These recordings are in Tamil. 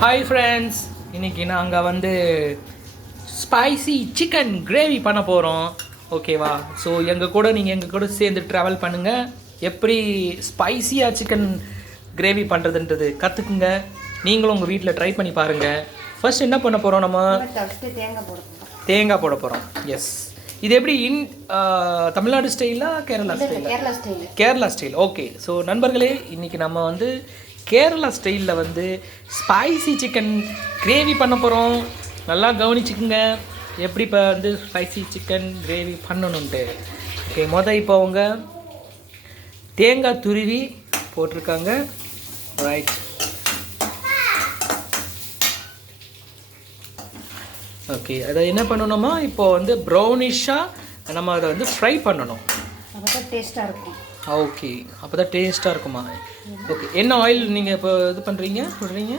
ஹாய் ஃப்ரெண்ட்ஸ், இன்றைக்கி நாங்கள் வந்து ஸ்பைசி சிக்கன் கிரேவி பண்ண போகிறோம். ஓகேவா? ஸோ நீங்கள் எங்கள் கூட சேர்ந்து ட்ராவல் பண்ணுங்கள். எப்படி ஸ்பைசியாக சிக்கன் கிரேவி பண்ணுறதுன்றது கற்றுக்குங்க. நீங்களும் உங்கள் வீட்டில் ட்ரை பண்ணி பாருங்கள். ஃபர்ஸ்ட் என்ன பண்ண போகிறோம்? நம்ம தேங்காய் போட போகிறோம். எஸ், இது எப்படி தமிழ்நாடு ஸ்டைலா Kerala style? Kerala style. Okay. So நண்பர்களே, இன்றைக்கி நம்ம வந்து கேரளா ஸ்டைலில் வந்து ஸ்பைசி சிக்கன் கிரேவி பண்ண போகிறோம். நல்லா கவனிச்சுக்குங்க எப்படி இப்போ வந்து ஸ்பைசி சிக்கன் கிரேவி பண்ணணுன்ட்டு. ஓகே, இப்போ அவங்க தேங்காய் துருவி போட்டிருக்காங்க. ரைட். ஓகே, அதை என்ன பண்ணணுமா, இப்போ வந்து ப்ரௌனிஷாக நம்ம அதை வந்து ஃப்ரை பண்ணணும். அப்போ தான் டேஸ்ட்டாக இருக்கும். ஓகே, அப்போ தான் டேஸ்ட்டாக இருக்குமா? ஓகே, என்ன ஆயில் நீங்கள் இப்போ இது பண்ணுறீங்க சொல்கிறீங்க?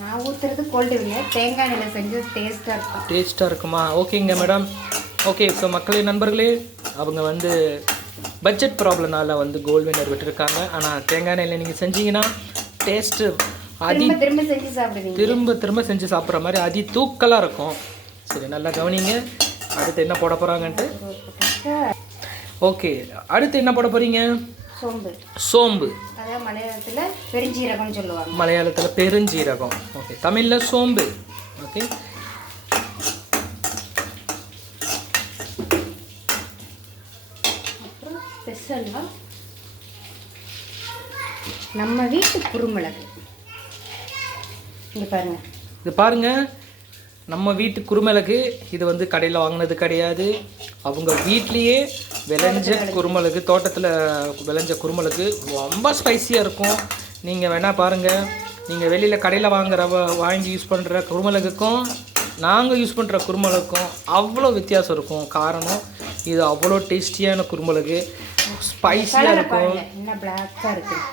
நான் ஊற்றுறது கோல்டு வினிகர், தேங்காய் எண்ணெயில் செஞ்சு டேஸ்ட்டாக இருக்கும். டேஸ்ட்டாக இருக்குமா? ஓகேங்க மேடம். ஓகே, ஸோ மக்களே, நண்பர்களே, அவங்க வந்து பட்ஜெட் ப்ராப்ளம்னால வந்து கோல்டு வினர் விட்டுருக்காங்க. ஆனால் தேங்காய் எண்ணெயில் நீங்கள் செஞ்சீங்கன்னா டேஸ்ட்டு திரும்ப செஞ்சு சாப்பிடுவீங்க. திரும்ப செஞ்சு சாப்பிட்ற மாதிரி அதி தூக்கலாக இருக்கும். சரி, நல்லா கவனிங்க. அடுத்து என்ன போட போகிறாங்கன்ட்டு. ஓகே, அடுத்து என்ன போட போகிறீங்க? சோம்பு. அதாவது மலையாளத்தில் பெருஞ்சீரகம்னு சொல்லுவாங்க. மலையாளத்தில் பெருஞ்சீரகம். ஓகே, தமிழில் சோம்பு. ஓகே, அப்புறம் ஸ்பெஷலாக நம்ம வீட்டு குருமிளகு. இங்கே பாருங்கள், இது பாருங்கள், நம்ம வீட்டு குருமிளகு. இது வந்து கடையில் வாங்கினது கிடையாது. அவங்க வீட்லேயே விளைஞ்ச குருமிளகு, தோட்டத்தில் விளைஞ்ச குருமிளகு. ரொம்ப ஸ்பைஸியாக இருக்கும். நீங்கள் வேணால் பாருங்கள், நீங்கள் வெளியில் கடையில் வாங்கி யூஸ் பண்ணுற குருமிளகுக்கும் நாங்கள் யூஸ் பண்ணுற குருமிளகுக்கும் அவ்வளோ வித்தியாசம் இருக்கும். காரணம், இது அவ்வளோ டேஸ்டியான குருமிளகு, ஸ்பைஸியாக இருக்கும். என்ன பிளாக்காக இருக்குது,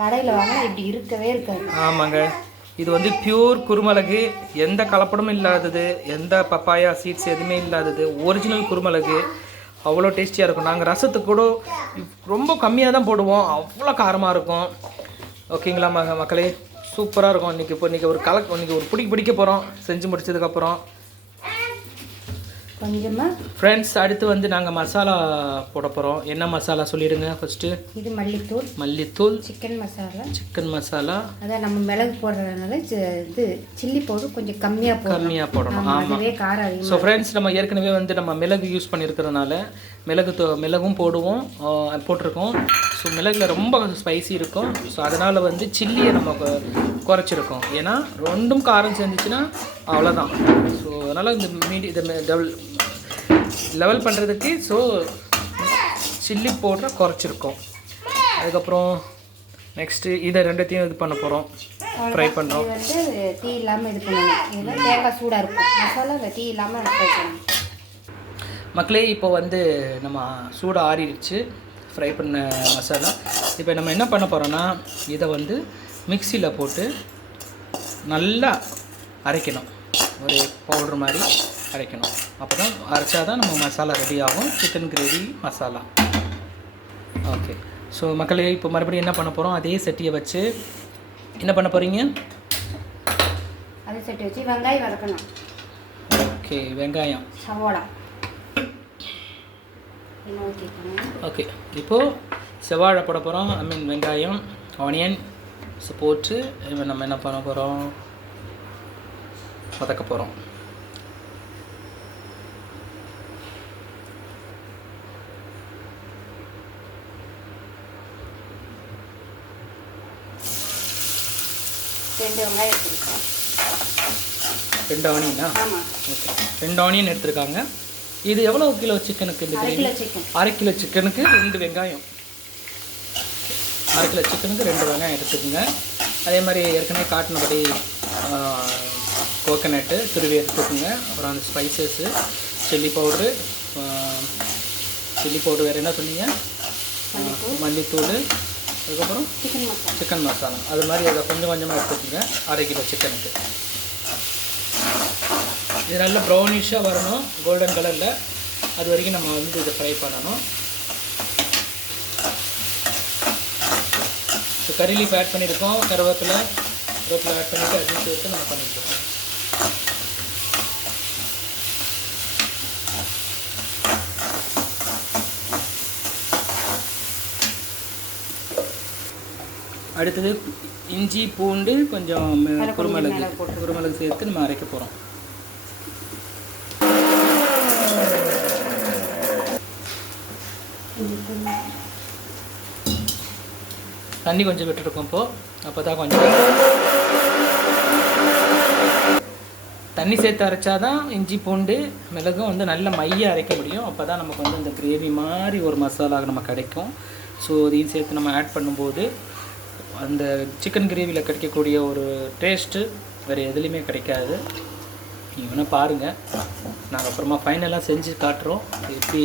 கடையில் வாங்க இப்படி இருக்கவே இருக்காது. ஆமாங்க, இது வந்து பியூர் குருமிளகு, எந்த கலப்படமும் இல்லாதது, எந்த பப்பாயா சீட்ஸ் எதுவுமே இல்லாதது, ஒரிஜினல் குருமிளகு. அவ்வளோ டேஸ்டியாக இருக்கும். நாங்கள் ரசத்துக்கு கூட ரொம்ப கம்மியாக தான் போடுவோம், அவ்வளோ காரமாக இருக்கும். ஓகேங்களா மக்களே? சூப்பராக இருக்கும். இன்றைக்கி ஒரு பிடிக்க போகிறோம் செஞ்சு முடிச்சதுக்கப்புறம். கொஞ்சமாக ஃப்ரெண்ட்ஸ், அடுத்து வந்து நாங்கள் மசாலா போட போகிறோம். என்ன மசாலா சொல்லிடுங்க ஃபஸ்ட்டு? இது மல்லித்தூள், சிக்கன் மசாலா. அதான் நம்ம மிளகு போடுறதுனால இது சில்லி பவுடர் கொஞ்சம் கம்மியாக போடணும். ஆமாம். காரம். ஸோ ஃப்ரெண்ட்ஸ், நம்ம ஏற்கனவே வந்து நம்ம மிளகு யூஸ் பண்ணியிருக்கிறதுனால மிளகும் போட்டிருக்கோம். ஸோ மிளகுல ரொம்ப ஸ்பைசி இருக்கும். ஸோ அதனால் வந்து சில்லியை நம்ம குறைச்சிருக்கோம். ஏன்னா ரெண்டும் காரம் சேர்ந்துச்சுன்னா அவ்வளோதான். ஸோ அதனால் இந்த லெவல் பண்ணுறதுக்கு ஸோ சில்லி பவுடரை குறைச்சிருக்கோம். அதுக்கப்புறம் நெக்ஸ்ட்டு இதை ரெண்டுத்தையும் இது பண்ண போகிறோம், ஃப்ரை பண்ணுறோம். வந்து தீ இல்லாமல் இது பண்ணணும். இதெல்லாம் தேங்காய் சூடாக இருக்கும். மசாலா தீ இல்லாமல் ஃப்ரை பண்ணணும். மக்களே, இப்போ வந்து நம்ம சூடாக ஆறிடுச்சு ஃப்ரை பண்ண மசாலா. இப்போ நம்ம என்ன பண்ண போகிறோன்னா, இதை வந்து மிக்சியில் போட்டு நல்லா அரைக்கணும். ஒரு பவுட்ரு மாதிரி அரைக்கணும். அப்போ தான் அரைச்சாதான் நம்ம மசாலா ரெடி ஆகும், chicken gravy masala. Okay, so மக்களே, இப்போ மறுபடியும் என்ன பண்ண போகிறோம், அதே சட்டியை வச்சு என்ன பண்ண போகிறீங்க? அதே சட்டி வச்சு வெங்காயம் வதக்கணும். ஓகே, வெங்காயம், சவோளா. ஓகே, இப்போது செவ்வாழை போட போகிறோம். வெங்காயம், ஆனியன் போட்டு நம்ம என்ன பண்ண போகிறோம், வதக்க போகிறோம். ரெண்டு ஆனியனா? ஓகே, 2 ஆனியன் எடுத்துருக்காங்க. இது எவ்வளோ கிலோ சிக்கனுக்கு? இந்த அரை கிலோ சிக்கனுக்கு 2 வெங்காயம். அரை கிலோ சிக்கனுக்கு 2 வெங்காயம் எடுத்துக்கோங்க. அதே மாதிரி ஏற்கனவே காட்டினபடி கோகனட்டு துருவி எடுத்துக்கோங்க. அப்புறம் அந்த ஸ்பைசஸ்ஸு, சில்லி பவுட்ரு, வேறு என்ன சொன்னீங்க? மல்லித்தூள், அதுக்கப்புறம் சிக்கன் மசாலா. அது மாதிரி அதை கொஞ்சம் கொஞ்சமாக எடுத்துக்கோங்க அரை கிலோ சிக்கனுக்கு. இது நல்ல ப்ரௌனிஷாக வரணும், கோல்டன் கலரில். அது வரைக்கும் நம்ம வந்து இதை ஃப்ரை பண்ணணும். ஸோ கறி லீஃப் ஆட் பண்ணியிருக்கோம், கருவேப்பிலை, கருவேப்பிலை ஆட் பண்ணிவிட்டு அதையும் சேர்த்து நம்ம பண்ணிக்கலாம். அடுத்தது இஞ்சி பூண்டு கொஞ்சம் குருமிளகு சேர்த்து நம்ம அரைக்க போகிறோம். தண்ணி கொஞ்சம் விட்டுருக்கோம் இப்போது. அப்போ தான் கொஞ்சம் தண்ணி சேர்த்து அரைச்சா தான் இஞ்சி பூண்டு மிளகும் வந்து நல்ல மைய அரைக்க முடியும். அப்போ தான் நமக்கு வந்து அந்த கிரேவி மாதிரி ஒரு மசாலா நம்ம கிடைக்கும். ஸோ இதையும் சேர்த்து நம்ம ஆட் பண்ணும்போது அந்த சிக்கன் கிரேவியில் கிடைக்கக்கூடிய ஒரு டேஸ்ட்டு வேறு எதுலேயுமே கிடைக்காது. நீங்கள் வேணால் பாருங்கள். நாங்கள் அப்புறமா ஃபைனலாக செஞ்சு காட்டுறோம் எப்படி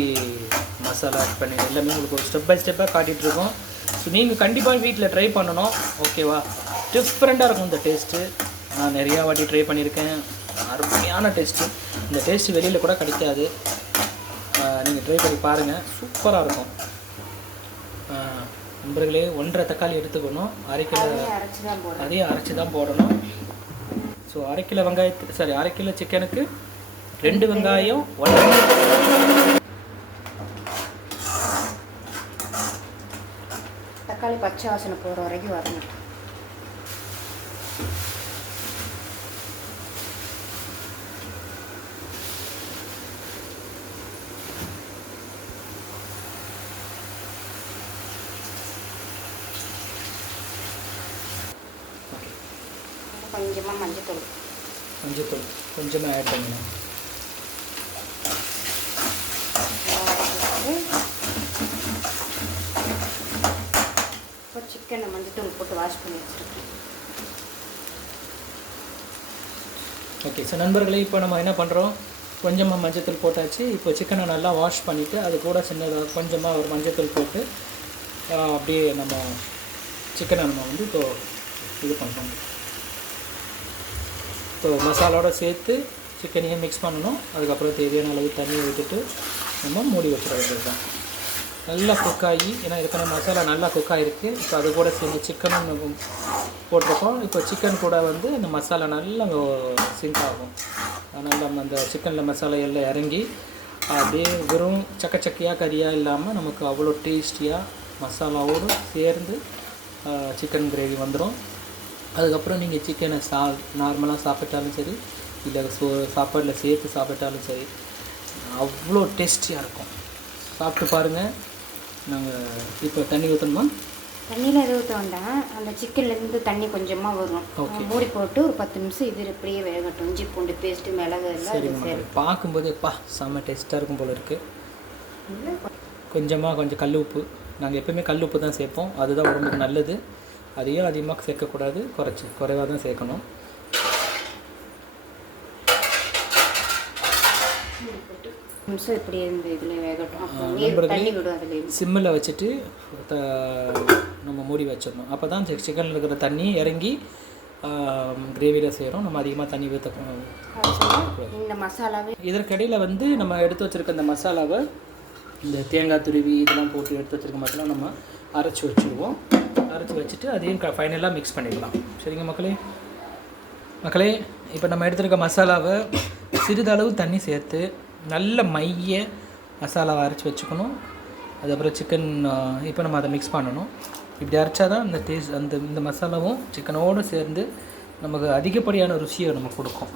மசாலா ஆட் பண்ணி எல்லாமே உங்களுக்கு ஒரு ஸ்டெப் பை ஸ்டெப்பாக காட்டிகிட்ருக்கோம். ஸோ நீங்கள் கண்டிப்பாக வீட்டில் ட்ரை பண்ணணும். ஓகேவா? டிஃப்ரெண்ட்டாக இருக்கும் இந்த டேஸ்ட்டு. நான் நிறையா வாட்டி ட்ரை பண்ணியிருக்கேன். அருமையான டேஸ்ட்டு. இந்த டேஸ்ட்டு வெளியில் கூட கிடைக்காது. நீங்கள் ட்ரை பண்ணி பாருங்கள், சூப்பராக இருக்கும். நண்பர்களே, 1.5 தக்காளி எடுத்துக்கணும். அரை கிலோ அதையும் அரைச்சி தான் போடணும். ஸோ அரை கிலோ சிக்கனுக்கு 2 வெங்காயம், 1 தக்காளி பச்சை வாசனை போகிற வரைக்கும் வரணும். கொஞ்சமாக மஞ்சத்தூள் கொஞ்சமாக ஆட் பண்ணணும். இப்போ சிக்கனை மஞ்சத்தூள் போட்டு வாஷ் பண்ணி வச்சுருக்கேன். ஓகே. ஸோ நண்பர்களே, இப்போ நம்ம என்ன பண்ணுறோம், கொஞ்சமாக மஞ்சத்தூள் போட்டாச்சு. இப்போ சிக்கனை நல்லா வாஷ் பண்ணிவிட்டு அது கூட சின்னதாக கொஞ்சமாக ஒரு மஞ்சத்தூள் போட்டு அப்படியே நம்ம சிக்கனை நம்ம வந்து இப்போ இது பண்ணுறோம். ஸோ மசாலாவோட சேர்த்து சிக்கனையும் மிக்ஸ் பண்ணணும். அதுக்கப்புறம் தேவையான அளவு தண்ணியை விட்டுட்டு நம்ம மூடி வச்சுட வேண்டியது தான். நல்லா குக் ஆகி, ஏன்னா ஏற்கனவே மசாலா நல்லா குக் ஆகிருக்கு. இப்போ அது கூட சேர்ந்து சிக்கனும் போட்டிருக்கோம். இப்போ சிக்கன் கூட வந்து இந்த மசாலா நல்லா சிங்க் ஆகும். நல்லா அந்த சிக்கனில் மசாலா எல்லாம் இறங்கி அப்படியே வெறும் சக்கையாக கறியாக இல்லாமல் நமக்கு அவ்வளோ டேஸ்டியாக மசாலாவோடு சேர்ந்து சிக்கன் கிரேவி வந்துடும். அதுக்கப்புறம் நீங்கள் சிக்கனை நார்மலாக சாப்பிட்டாலும் சரி, இல்லை சாப்பாடில் சேர்த்து சாப்பிட்டாலும் சரி, அவ்வளோ டேஸ்டியாக இருக்கும். சாப்பிட்டு பாருங்கள். நாங்கள் இப்போ தண்ணி ஊற்றணுமா? தண்ணியில் எது ஊற்ற வேண்டாம். அந்த சிக்கன்லேருந்து தண்ணி கொஞ்சமாக வரும். மூடி போட்டு ஒரு 10 நிமிஷம் இது இப்படியே வேகட்டும். இஞ்சி பூண்டு பேஸ்ட்டு, மிளகு எல்லாம் சரி. பார்க்கும்போது செம்ம டேஸ்ட்டாக இருக்கும் போல் இருக்குது. கொஞ்சம் கல் உப்பு. நாங்கள் எப்போயுமே கல் உப்பு தான் சேர்ப்போம். அதுதான் உடம்புக்கு நல்லது. அதையும் அதிகமாக சேர்க்கக்கூடாது, குறைவாக தான் சேர்க்கணும். நிமிஷம் இப்படி இந்த இதில் வேகட்டும். சிம்மில் வச்சுட்டு நம்ம மூடி வச்சிடணும். அப்போ தான் சிக்கனில் இருக்கிற தண்ணி இறங்கி கிரேவியில் சேரும். நம்ம அதிகமாக தண்ணி ஊற்றணும். இந்த மசாலாவே இதற்கிடையில் வந்து நம்ம எடுத்து வச்சுருக்க இந்த மசாலாவை, இந்த தேங்காய் துருவி இதெல்லாம் போட்டு எடுத்து வச்சுருக்க மசாலா நம்ம அரைச்சி வச்சுருவோம். அரைச்சி வச்சுட்டு அதையும் ஃபைனலாக மிக்ஸ் பண்ணிடலாம். சரிங்க மக்களே, இப்போ நம்ம எடுத்துருக்க மசாலாவை சிறிதளவு தண்ணி சேர்த்து நல்ல மைய மசாலாவை அரைச்சி வச்சுக்கணும். அதுக்கப்புறம் சிக்கன் இப்போ நம்ம அதை மிக்ஸ் பண்ணணும். இப்படி அரைச்சா தான் அந்த டேஸ்ட் இந்த மசாலாவும் சிக்கனோடு சேர்ந்து நமக்கு அதிகப்படியான ருசியை நம்ம கொடுக்கும்.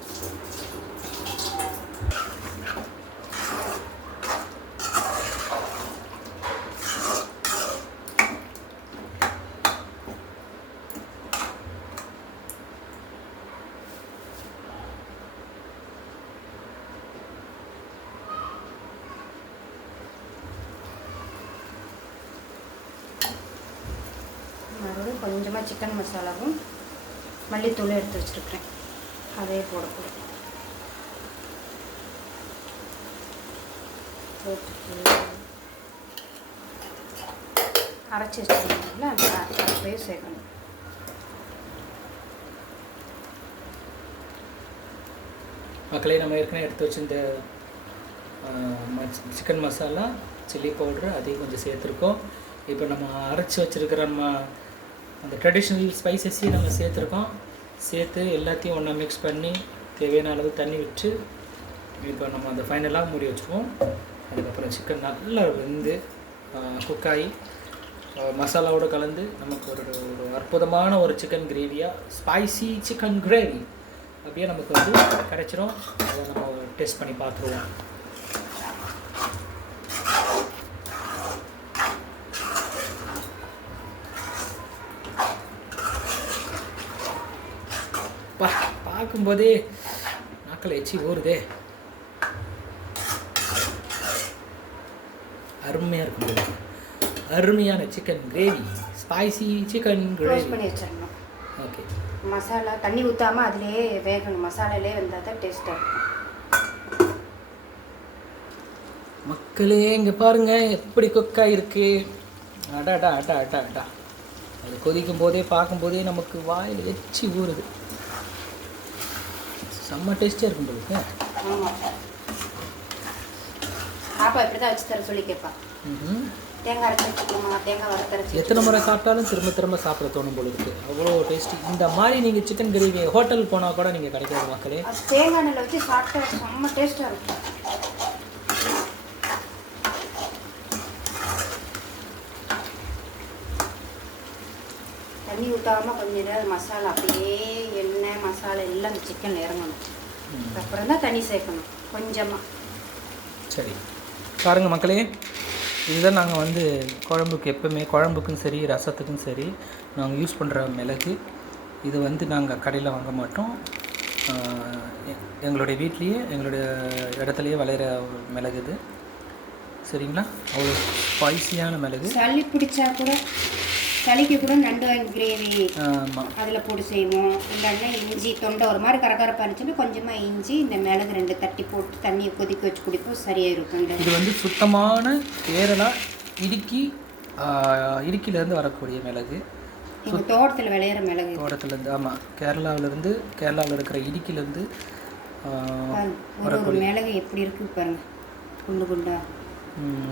மறுபடியும் கொஞ்சமாக சிக்கன் மசாலாவும் மல்லித்தூளும் எடுத்து வச்சுருக்கிறேன். அதே போடக்கூடாது. அரைச்சி வச்சுருக்கோம்ல, அந்த அரைப்பையும் சேர்க்கணும். மக்களே, நம்ம ஏற்கனவே எடுத்து வச்சிருந்த சிக்கன் மசாலா, சில்லி பவுட்ரு அதையும் கொஞ்சம் சேர்த்துருக்கோம். இப்போ நம்ம அரைச்சி வச்சுருக்கிற நம்ம அந்த ட்ரெடிஷ்னல் ஸ்பைசஸையும் நம்ம சேர்த்துருக்கோம். சேர்த்து எல்லாத்தையும் ஒன்றா மிக்ஸ் பண்ணி தேவையான அளவு தண்ணி விட்டு இப்போ நம்ம அந்த ஃபைனலாக மூடி வச்சுருவோம். அதுக்கப்புறம் சிக்கன் நல்லா வெந்து குக்காகி மசாலாவோடு கலந்து நமக்கு ஒரு அற்புதமான ஒரு சிக்கன் கிரேவியாக ஸ்பைசி சிக்கன் கிரேவி அப்படியே நமக்கு வந்து கிடைச்சிரும். அதை நம்ம டேஸ்ட் பண்ணி பார்த்துருவோம். பார்க்கும்போதே நாக்கில் எச்சி ஊறுதே. அருமையாக இருக்கும். அருமையான chicken gravy, spicy chicken gravy பண்ணி வச்சிடணும். ஓகே, மசாலா தண்ணி ஊற்றாமல் அதிலே வேகணும். மசாலாலே வந்தால் தான் டேஸ்ட்டாக இருக்கும். மக்களே இங்கே பாருங்கள் எப்படி குக்காக இருக்கு. அடாடா அடா அடா அடா. அது கொதிக்கும் போதே பார்க்கும்போதே நமக்கு வாயில் எச்சி ஊறுது. செம்ம டேஸ்டியாக இருக்கும் போலுக்கு. ஆமாம், பாப்பா இப்படி தான் வச்சு தர சொல்லி கேட்பா. தேங்காய் அரைச்சி வச்சுக்கோமா, தேங்காய் வறுத்தரைச்சி. எத்தனை முறை சாப்பிட்டாலும் திரும்ப திரும்ப சாப்பிட தோணும் போல இருக்குது. அவ்வளோ டேஸ்டி. இந்த மாதிரி நீங்கள் சிக்கன் கிரேவி ஹோட்டல் போனால் கூட நீங்கள் கிடைக்காது மக்களே. தேங்காய் எண்ணெயில் வச்சு சாப்பிட்டா செம்ம டேஸ்ட்டாக இருக்கும். தண்ணி ஊற்றாமல் கொஞ்சம் நேரம் மசாலா அப்படியே எண்ணெய் மசாலா எல்லாம் அந்த சிக்கனில் இறங்கணும். அப்புறம் தான் தண்ணி சேர்க்கணும் கொஞ்சமாக. சரி பாருங்கள் மக்களே, இதுதான் நாங்கள் வந்து குழம்புக்கு எப்போவுமே குழம்புக்கும் சரி ரசத்துக்கும் சரி நாங்கள் யூஸ் பண்ணுற மிளகு. இது வந்து நாங்கள் கடையில் வாங்க மாட்டோம். எங்களுடைய வீட்லேயே எங்களுடைய இடத்துலையே விளையிற மிளகு இது. சரிங்களா? அவ்வளோ ஸ்பைசியான மிளகு. சளி பிடிச்சா கூட, சளிக்கு கூட நண்டு கிரேவி அதில் போட்டு செய்வோம். இல்லைன்னா இஞ்சி தொண்டை ஒரு மாதிரி கரகரப்பாக இருந்துச்சுன்னா கொஞ்சமாக இஞ்சி இந்த மிளகு 2 தட்டி போட்டு தண்ணியை கொதிக்க வச்சு குடிப்போம். சரியாயிருக்கும் தொண்டை. இது வந்து சுத்தமான கேரளா இடுக்கிலேருந்து வரக்கூடிய மிளகு. எங்கள் தோட்டத்தில் விளையிற மிளகு. தோட்டத்துலேருந்து, ஆமாம், கேரளாவில் இருக்கிற இடுக்கிலேருந்து ஒரு மிளகு எப்படி இருக்குது பாருங்க, குண்டு குண்டா.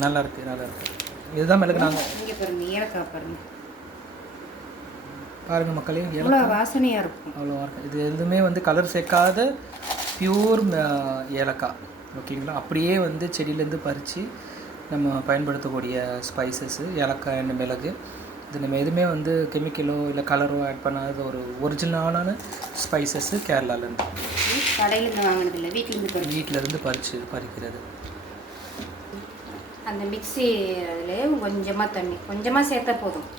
நல்லா இருக்கு. இதுதான் மிளகு. நாங்கள் இங்கே பாருங்க, ஏலக்காய் பாருங்க, பாருங்கள் மக்களே, எவ்வளோ வாசனையாக இருக்கும். அவ்வளோ இருக்கும். இது எதுவுமே வந்து கலர் சேர்க்காத பியூர் ஏலக்காய். ஓகேங்களா? அப்படியே வந்து செடியிலேருந்து பறித்து நம்ம பயன்படுத்தக்கூடிய ஸ்பைசஸ்ஸு ஏலக்காய் அண்ட் மிளகு. இது நம்ம எதுவுமே வந்து கெமிக்கலோ இல்லை கலரோ ஆட் பண்ணாத ஒரு ஒரிஜினலான ஸ்பைசஸ்ஸு கேரளாலேருந்து. கடையிலேருந்து வாங்கினது இல்லை, வீட்டிலேருந்து பறிக்கிறது. அந்த மிக்ஸி அதில் கொஞ்சமாக தண்ணி கொஞ்சமாக சேர்த்தா போதும்.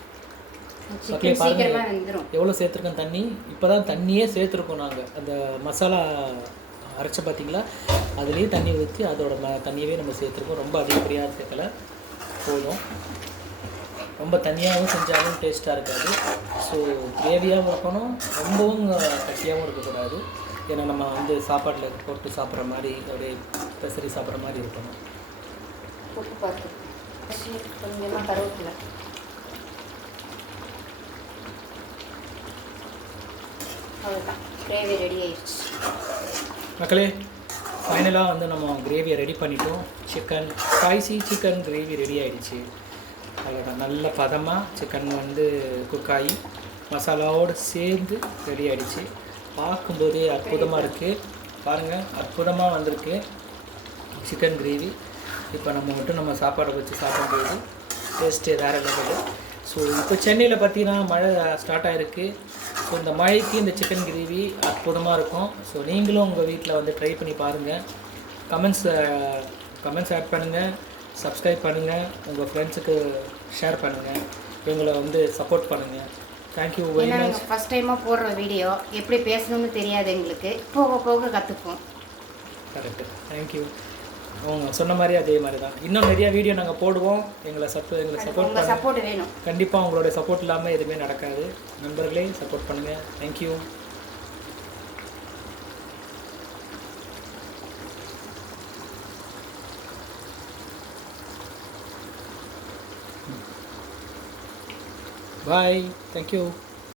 எவ்வளோ சேர்த்துருக்கோம் தண்ணி. இப்போ தான் தண்ணியே சேர்த்துருக்கோம் நாங்கள். அந்த மசாலா அரைச்ச பார்த்தீங்களா, அதுலேயே தண்ணி ஊற்றி அதோட தண்ணியவே நம்ம சேர்த்துருக்கோம். ரொம்ப அதிகப்படியாக சேர்க்கலை, போதும். ரொம்ப தண்ணியாகவும் செஞ்சாலும் டேஸ்ட்டாக இருக்காது. ஸோ கிரேவியாகவும் இருக்கணும், ரொம்பவும் கட்டியாகவும் இருக்கக்கூடாது. ஏன்னா நம்ம வந்து சாப்பாட்டில் போட்டு சாப்பிட்ற மாதிரி அப்படியே பெசரி சாப்பிட்ற மாதிரி இருக்கணும். உப்பு பார்த்து கொஞ்சமாக கருவேப்பிலை. அவ்வளோதான், கிரேவி ரெடி ஆயிடுச்சு மக்களே. ஃபைனலாக வந்து நம்ம கிரேவியை ரெடி பண்ணிட்டோம். ஸ்பைசி சிக்கன் கிரேவி ரெடி ஆகிடுச்சு. அவ்வளோதான், நல்ல பதமாக சிக்கன் வந்து குக்காகி மசாலாவோடு சேர்ந்து ரெடி ஆகிடுச்சு. பார்க்கும்போதே அற்புதமாக இருக்குது. பாருங்கள், அற்புதமாக வந்திருக்கு சிக்கன் கிரேவி. இப்போ நம்ம சாப்பாடை வச்சு சாப்பிடும்போது டேஸ்ட்டு வேறு லெவலு. ஸோ இப்போ சென்னையில் பார்த்தீங்கன்னா மழை ஸ்டார்ட் ஆகிருக்கு. ஸோ இந்த மழைக்கு இந்த சிக்கன் கிரேவி அற்புதமாக இருக்கும். ஸோ நீங்களும் உங்கள் வீட்டில் வந்து ட்ரை பண்ணி பாருங்கள். கமெண்ட்ஸ் ஆட் பண்ணுங்கள், சப்ஸ்கிரைப் பண்ணுங்கள், உங்கள் ஃப்ரெண்ட்ஸுக்கு ஷேர் பண்ணுங்கள், இவங்களை வந்து சப்போர்ட் பண்ணுங்கள். Thank you very much. ஃபஸ்ட் டைமாக போடுற வீடியோ எப்படி பேசணும்னு தெரியாது எங்களுக்கு, போக போக கற்றுப்போம். Correct, thank you. அவங்க சொன்ன மாதிரி அதே மாதிரி தான். இன்னும் நிறையா வீடியோ நாங்கள் போடுவோம். எங்களை சப்போர்ட் வேணும். கண்டிப்பாக உங்களோட சப்போர்ட் இல்லாமல் எதுவுமே நடக்காது. நண்பர்களே, சப்போர்ட் பண்ணுங்கள். தேங்க்யூ. பாய். தேங்க்யூ.